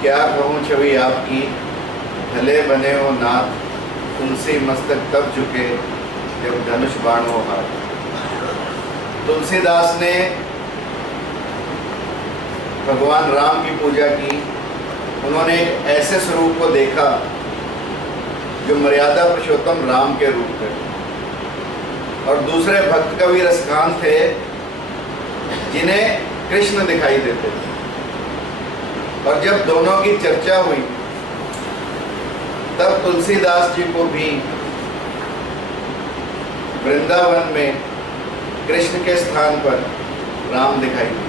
क्या कहूँ छवि आपकी, भले बने हो नाथ, तुलसी मस्तक तब झुके जब धनुष बाण हो हाथ। तुलसीदास ने भगवान राम की पूजा की। उन्होंने एक ऐसे स्वरूप को देखा जो मर्यादा पुरुषोत्तम राम के रूप में, और दूसरे भक्त कवि रसखान थे जिन्हें कृष्ण दिखाई देते थे। और जब दोनों की चर्चा हुई तब तुलसीदास जी को भी वृंदावन में कृष्ण के स्थान पर राम दिखाई दिए।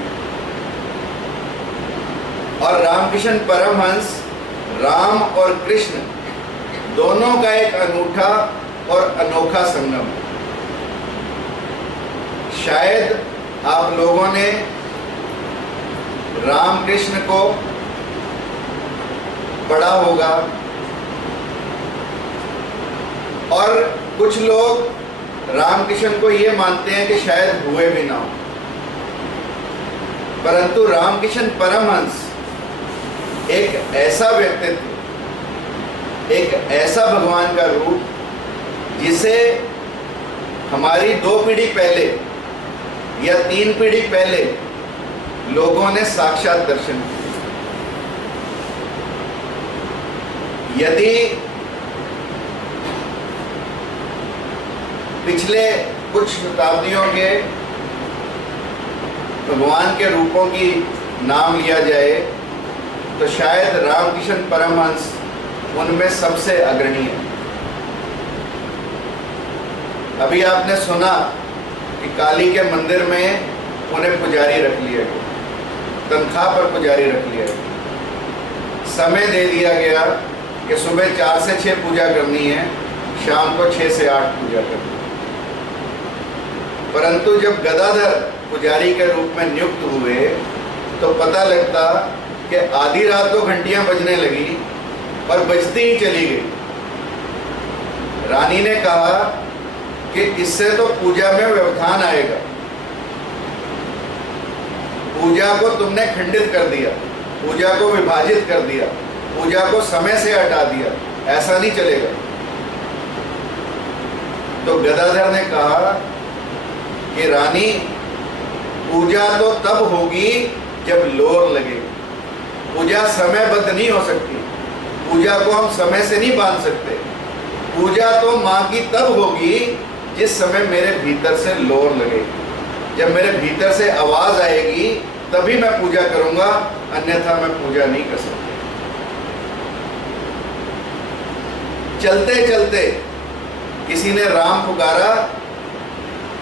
और रामकृष्ण परमहंस राम और कृष्ण दोनों का एक अनूठा और अनोखा संगम। शायद आप लोगों ने राम कृष्ण को पढ़ा होगा, और कुछ लोग रामकृष्ण को ये मानते हैं कि शायद हुए भी ना हो। परंतु रामकृष्ण परमहंस एक ऐसा व्यक्तित्व, एक ऐसा भगवान का रूप जिसे हमारी 2 पीढ़ी पहले या 3 पीढ़ी पहले लोगों ने साक्षात दर्शन किया। यदि पिछले कुछ शताब्दियों के भगवान के रूपों की नाम लिया जाए तो शायद रामकृष्ण परमहंस उनमें सबसे अग्रणी है। अभी आपने सुना कि काली के मंदिर में उन्हें पुजारी रख लिया गया, तनख्वाह पर पुजारी रख लिया गया। समय दे दिया गया कि सुबह 4 से 6 पूजा करनी है, शाम को 6 से 8 पूजा करनी है। परंतु जब गदाधर पुजारी के रूप में नियुक्त हुए तो पता लगता कि आधी रात को घंटियां बजने लगी और बजती ही चली गई। रानी ने कहा कि इससे तो पूजा में व्यवधान आएगा, पूजा को तुमने खंडित कर दिया, पूजा को विभाजित कर दिया, पूजा को समय से हटा दिया, ऐसा नहीं चलेगा। तो गदाधर ने कहा कि रानी, पूजा तो तब होगी जब लोर लगेगी। पूजा समयबद्ध नहीं हो सकती, पूजा को हम समय से नहीं बांध सकते। पूजा तो माँ की तब होगी जिस समय मेरे भीतर से लोर लगेगी, जब मेरे भीतर से आवाज आएगी तभी मैं पूजा करूंगा, अन्यथा मैं पूजा नहीं कर सकता। चलते चलते किसी ने राम पुकारा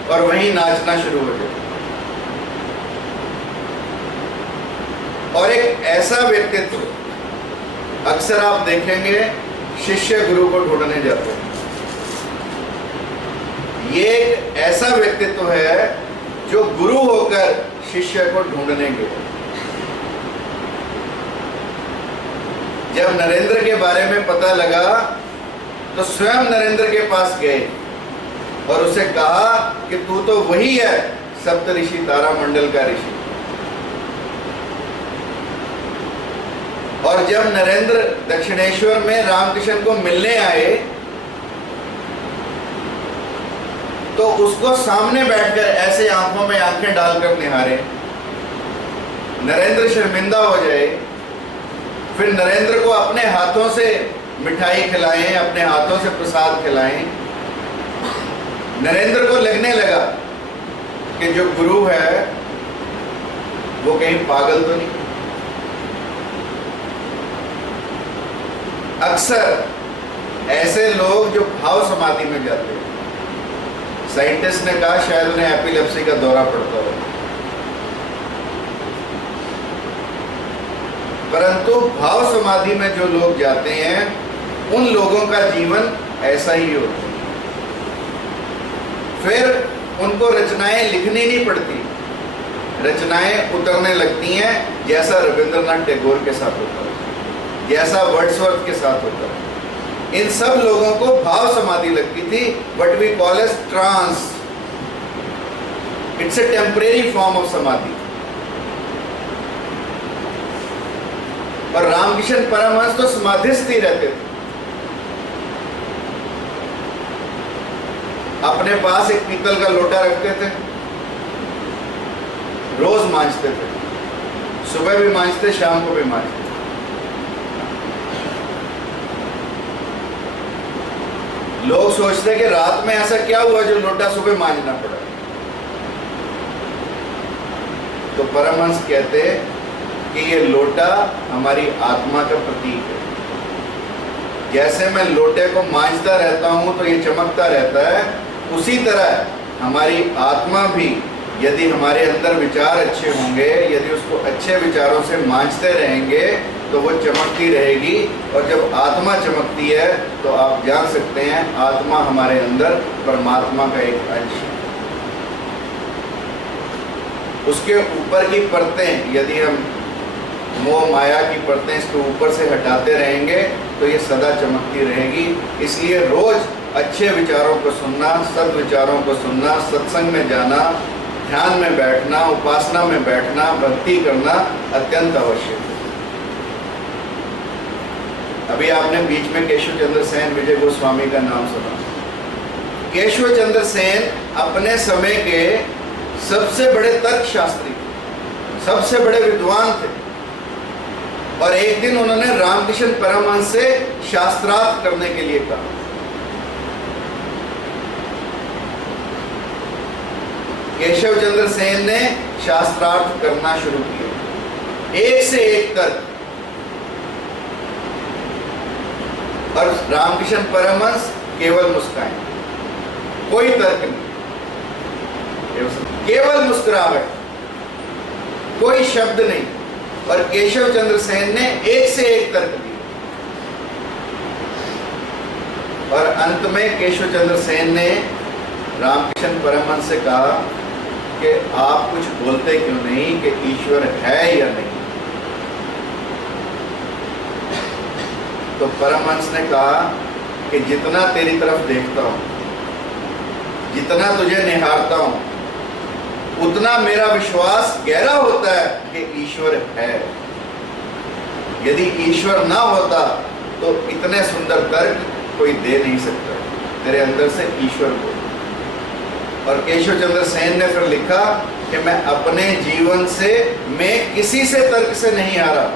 और वहीं नाचना शुरू हो गया। और एक ऐसा व्यक्तित्व अक्सर आप देखेंगे शिष्य गुरु को ढूंढने जाते हैं। ये एक ऐसा व्यक्तित्व है जो गुरु होकर शिष्य को ढूंढने गए। जब नरेंद्र के बारे में पता लगा तो स्वयं नरेंद्र के पास गए और उसे कहा कि तू तो वही है सप्तऋषि तारामंडल का ऋषि। और जब नरेंद्र दक्षिणेश्वर में रामकृष्ण को मिलने आए तो उसको सामने बैठकर ऐसे आंखों में आंखें डालकर निहारे। नरेंद्र शर्मिंदा हो जाए, फिर नरेंद्र को अपने हाथों से मिठाई खिलाएं, अपने हाथों से प्रसाद खिलाएं। नरेंद्र को लगने लगा कि जो गुरु है वो कहीं पागल तो नहीं। अक्सर ऐसे लोग जो भाव समाधि में जाते हैं, साइंटिस्ट ने कहा शायद उन्हें एपिलेप्सी का दौरा पड़ता हो, परंतु भाव समाधि में जो लोग जाते हैं उन लोगों का जीवन ऐसा ही होता है। फिर उनको रचनाएं लिखनी नहीं पड़ती, रचनाएं उतरने लगती हैं, जैसा रविंद्रनाथ टैगोर के साथ होता है, जैसा वर्ड्सवर्थ के साथ होता है। इन सब लोगों को भाव समाधि लगती थी, what we call as trance. It's a temporary form of samadhi. और रामकृष्ण परमहंस तो समाधिस्थ ही रहते थे। अपने पास एक पीतल का लोटा रखते थे, रोज मांजते थे, सुबह भी मांजते, शाम को भी मांजते। लोग सोचते कि रात में ऐसा क्या हुआ जो लोटा सुबह मांजना पड़ा। तो परमहंस कहते कि ये लोटा हमारी आत्मा का प्रतीक है। जैसे मैं लोटे को मांजता रहता हूं तो ये चमकता रहता है, उसी तरह हमारी आत्मा भी यदि हमारे अंदर विचार अच्छे होंगे, यदि उसको अच्छे विचारों से मांजते रहेंगे तो वो चमकती रहेगी। और जब आत्मा चमकती है तो आप जान सकते हैं आत्मा हमारे अंदर परमात्मा का एक अंश है। उसके ऊपर की परतें यदि हम मोह माया की परतें इसके ऊपर से हटाते रहेंगे तो ये सदा चमकती रहेगी। इसलिए रोज अच्छे विचारों को सुनना, सद विचारों को सुनना, सत्संग में जाना, ध्यान में बैठना, उपासना में बैठना, भक्ति करना अत्यंत आवश्यक है। अभी आपने बीच में केशव चंद्र सेन, विजय गोस्वामी का नाम सुना। केशव चंद्र सेन अपने समय के सबसे बड़े तर्कशास्त्री, सबसे बड़े विद्वान थे। और एक दिन उन्होंने रामकृष्ण परमहंस से शास्त्रार्थ करने के लिए कहा। केशव चंद्र सेन ने शास्त्रार्थ करना शुरू किया, एक से एक तर्क। और रामकृष्ण परमहंस केवल मुस्काए, कोई तर्क नहीं, केवल मुस्कुराहट, कोई शब्द नहीं। और केशव चंद्र सेन ने एक से एक तर्क दिए। और अंत में केशव चंद्र सेन ने रामकृष्ण परमहंस से कहा कि आप कुछ बोलते क्यों नहीं कि ईश्वर है या नहीं। तो परमहंस ने कहा कि जितना तेरी तरफ देखता हूं, जितना तुझे निहारता हूं, उतना मेरा विश्वास गहरा होता है कि ईश्वर है। यदि ईश्वर ना होता तो इतने सुंदर तर्क कोई दे नहीं सकता। तेरे अंदर से ईश्वर को। और केशव चंद्र सेन ने फिर लिखा कि मैं अपने जीवन से, मैं किसी से तर्क से नहीं हारा,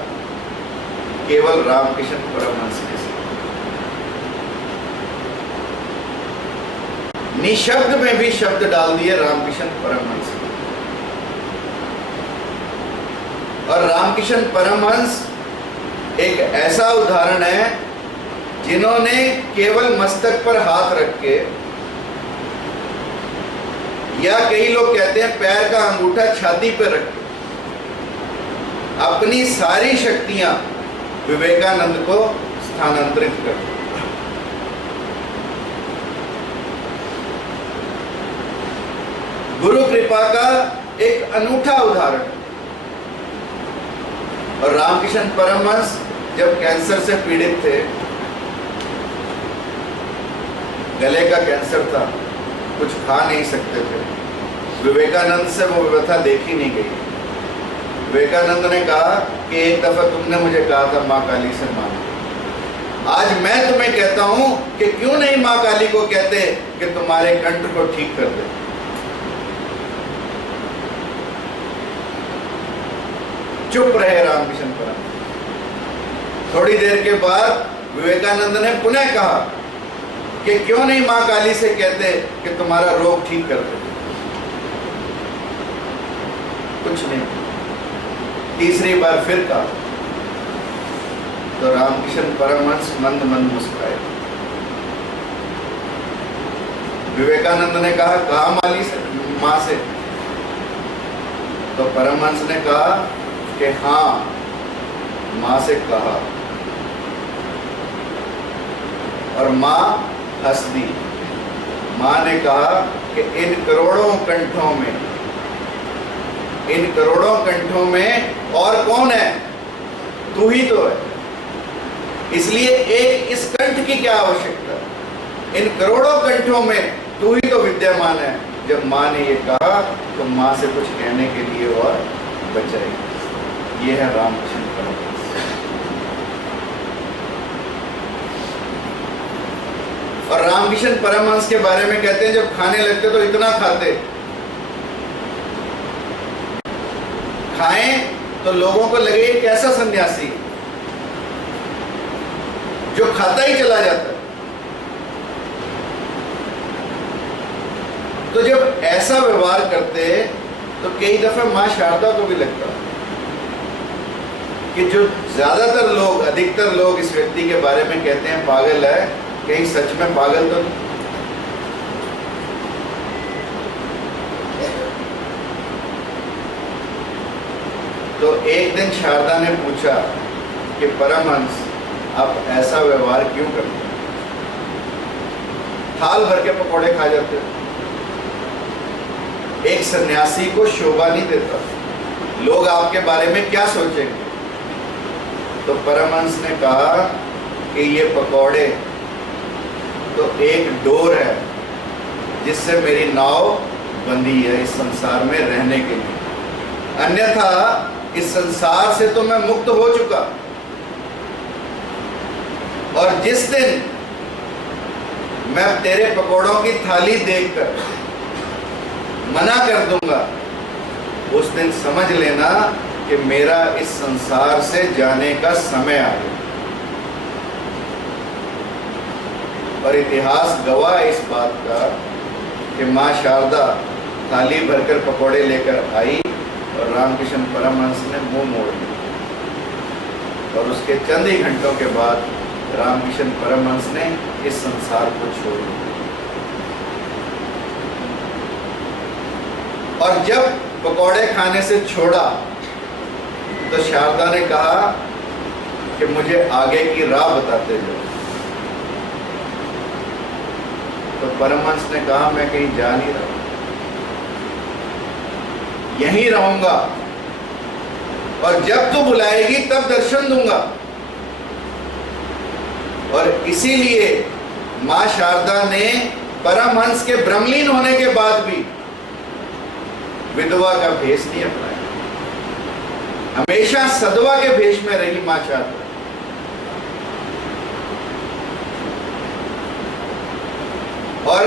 केवल रामकृष्ण परमहंस के से। निशब्द में भी शब्द डाल दिए रामकृष्ण परमहंस। और रामकृष्ण परमहंस एक ऐसा उदाहरण है जिन्होंने केवल मस्तक पर हाथ रख के, या कई लोग कहते हैं पैर का अंगूठा छाती पर रख के, अपनी सारी शक्तियां विवेकानंद को स्थानांतरित कर दी। गुरु कृपा का एक अनूठा उदाहरण। और रामकृष्ण परमहंस जब कैंसर से पीड़ित थे, गले का कैंसर था, कुछ खा नहीं सकते थे, विवेकानंद से वो व्यथा देखी नहीं गई। विवेकानंद ने कहा कि एक दफा तुमने मुझे कहा था माँ काली से मांगो, आज मैं तुम्हें कहता हूं कि क्यों नहीं माँ काली को कहते कि तुम्हारे कंठ को ठीक कर दे। चुप रहे रामकृष्ण परमहंस। थोड़ी देर के बाद विवेकानंद ने पुनः कहा कि क्यों नहीं मां काली से कहते कि तुम्हारा रोग ठीक कर दे। कुछ नहीं। तीसरी बार फिर कहा तो रामकृष्ण परमहंस मंद मंद मुस्कुराए। विवेकानंद ने कहा माली से, मां से। तो परमहंस ने कहा कि हाँ, मां से कहा। और मां हंस दी। मां ने कहा कि इन करोड़ों कंठों में और कौन है? तू ही तो है। इसलिए एक इस कंठ की क्या आवश्यकता? इन करोड़ों कंठों में तू ही तो विद्यमान है। जब मां ने ये कहा तो मां से कुछ कहने के लिए और बचाई। ये है रामकृष्ण परमहंस। रामकिशन परमहंस के बारे में कहते हैं, जब खाने लगते तो इतना खाते, खाएं तो लोगों को लगे ये कैसा सन्यासी है जो खाता ही चला जाता है। तो जब ऐसा व्यवहार करते तो कई दफे मां शारदा को भी लगता कि जो ज्यादातर लोग, अधिकतर लोग इस व्यक्ति के बारे में कहते हैं पागल है, कहीं सच में पागल तो नहीं। तो एक दिन शारदा ने पूछा कि परमहंस आप ऐसा व्यवहार क्यों करते हैं, थाल भर के पकौड़े खा जाते हो, एक सन्यासी को शोभा नहीं देता, लोग आपके बारे में क्या सोचेंगे। तो परमहंस ने कहा कि ये पकौड़े तो एक डोर है जिससे मेरी नाव बंधी है इस संसार में रहने के लिए, अन्यथा इस संसार से तो मैं मुक्त हो चुका। और जिस दिन मैं तेरे पकौड़ों की थाली देखकर मना कर दूंगा, उस दिन समझ लेना कि मेरा इस संसार से जाने का समय आ गया। और इतिहास गवाह है इस बात का कि मां शारदा थाली भरकर पकौड़े लेकर आई और रामकिशन परमहंस ने मुंह मोड़ लिया। और उसके चंद ही घंटों के बाद रामकिशन परमहंस ने इस संसार को छोड़ दिया। और जब पकौड़े खाने से छोड़ा तो शारदा ने कहा कि मुझे आगे की राह बताते जाओ। तो परमहंस ने कहा मैं कहीं जा नहीं रहा, यहीं रहूंगा और जब तू बुलाएगी तब दर्शन दूंगा। और इसीलिए मां शारदा ने परमहंस के ब्रह्मलीन होने के बाद भी विधवा का भेष नहीं अपनाया, हमेशा सधवा के भेष में रही मां शारदा। और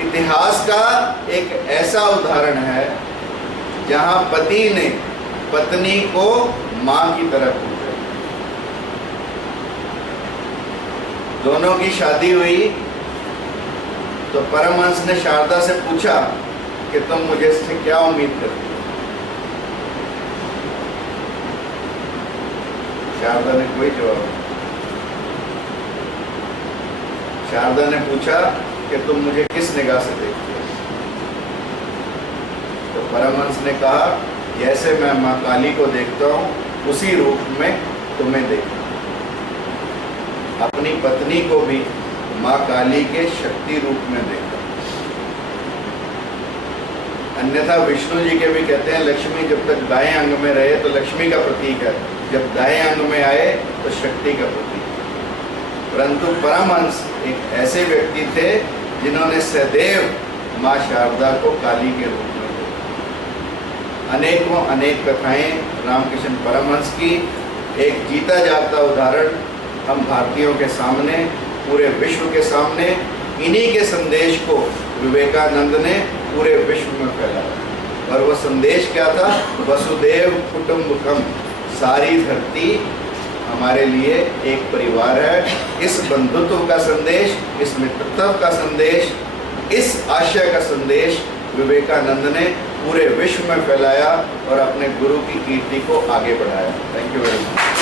इतिहास का एक ऐसा उदाहरण है जहां पति ने पत्नी को मां की तरह पूजा, दोनों की शादी हुई तो परमहंस ने शारदा से पूछा कि तुम मुझे से क्या उम्मीद करती हो। शारदा ने कोई जवाब नहीं। शारदा ने पूछा कि तुम मुझे किस निगाह से देखती हो। तो परमहंस ने कहा जैसे मैं मां काली को देखता हूं उसी रूप में तुम्हें देखता हूं। अपनी पत्नी को भी मां काली के शक्ति रूप में देखता। अन्यथा विष्णु जी के भी कहते हैं लक्ष्मी जब तक दाएं अंग में रहे तो लक्ष्मी का प्रतीक है, जब दाएं अंग में आए तो शक्ति का प्रतीक है। परंतु परमहंस एक ऐसे व्यक्ति थे जिन्होंने सदैव मां शारदा को काली के रूप में देखा। अनेकों अनेक कथाएं रामकिशन परमहंस की, एक जीता जागता उदाहरण हम भारतीयों के सामने, पूरे विश्व के सामने, इन्हीं के संदेश को विवेकानंद ने पूरे विश्व में फैलाया। और वो संदेश क्या था? वसुदेव कुटुंबकम, सारी धरती हमारे लिए एक परिवार है। इस बंधुत्व का संदेश, इस मित्रता का संदेश, इस आशय का संदेश विवेकानंद ने पूरे विश्व में फैलाया और अपने गुरु की कीर्ति को आगे बढ़ाया। Thank you very much.